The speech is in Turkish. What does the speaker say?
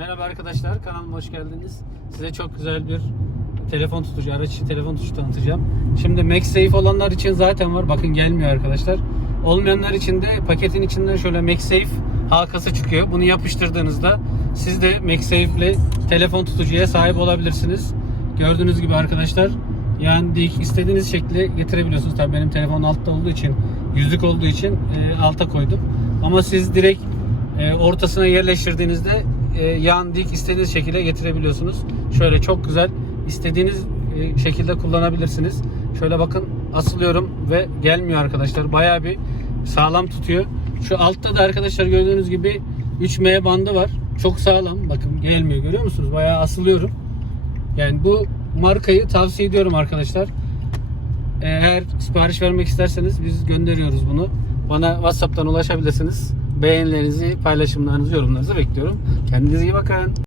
Merhaba arkadaşlar, kanalıma hoş geldiniz. Size çok güzel bir telefon tutucu, araç içi telefon tutucu tanıtacağım. Şimdi MagSafe olanlar için zaten var. Bakın gelmiyor arkadaşlar. Olmayanlar için de paketin içinden şöyle MagSafe halkası çıkıyor. Bunu yapıştırdığınızda siz de MagSafe ile telefon tutucuya sahip olabilirsiniz. Gördüğünüz gibi arkadaşlar yani dik istediğiniz şekli getirebiliyorsunuz. Tabii benim telefon altta olduğu için, yüzlük olduğu için e, alta koydum. Ama siz direkt e, ortasına yerleştirdiğinizde e, yan dik istediğiniz şekilde getirebiliyorsunuz. Şöyle çok güzel istediğiniz e, şekilde kullanabilirsiniz. Şöyle bakın asılıyorum ve gelmiyor arkadaşlar. Bayağı bir sağlam tutuyor. Şu altta da arkadaşlar gördüğünüz gibi 3M bandı var. Çok sağlam. Bakın gelmiyor. Görüyor musunuz? Bayağı asılıyorum. Yani bu markayı tavsiye ediyorum arkadaşlar. Eğer sipariş vermek isterseniz biz gönderiyoruz bunu. Bana WhatsApp'tan ulaşabilirsiniz. Beğenilerinizi, paylaşımlarınızı, yorumlarınızı bekliyorum. Kendinize iyi bakın.